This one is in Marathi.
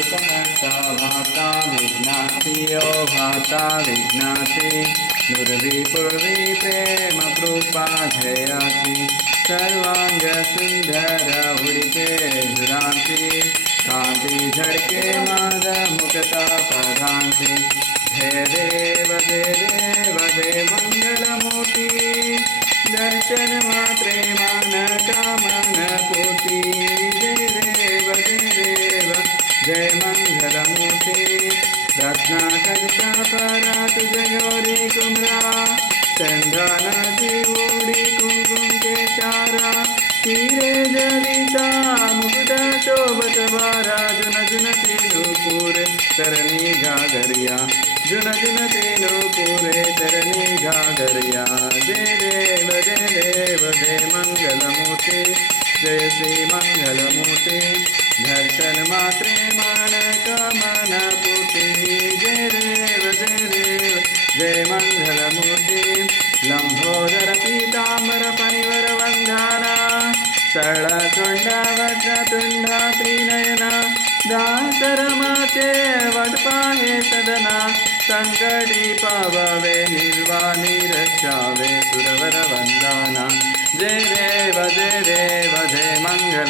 सुखहर्ता भाता विघ्नाति ओ भाता विघ्नाति दुर्वी पूर्वी प्रेम कृपा जयाति सर्वांग सुंदर उड़के झुरांति कांति झड़के माद मुक्ता प्रधांति जय देव मंगलमूर्ति दर्शन मात्रे मान कामन पूर्ति जय मंगलमूर्ति रत्नाकर्ता परात जयोरी कुमरा चंदनाची ओढी कुंकुम केशारा हिरे जरिता मुकुट शोभत बारा जुन जुन तेनुपुरे तरणी घागरिया जुन जुन तेनुपुरे तरणी घागरिया जय देव जय मंगलमूर्ति जय श्री मंगलमूर्ति दर्शन मात्रे मान कामन पूर्ति जय देव जय मंगलमूर्ति लंबोदर पीतांबर फणिवर वंदना सरळतुंड वक्रतुंड त्रिनयना दासरमाचे वडपाहे सदना संकटी पाववे निर्वाणी रक्षावे सुरवर वंदना जय देव जय मंगल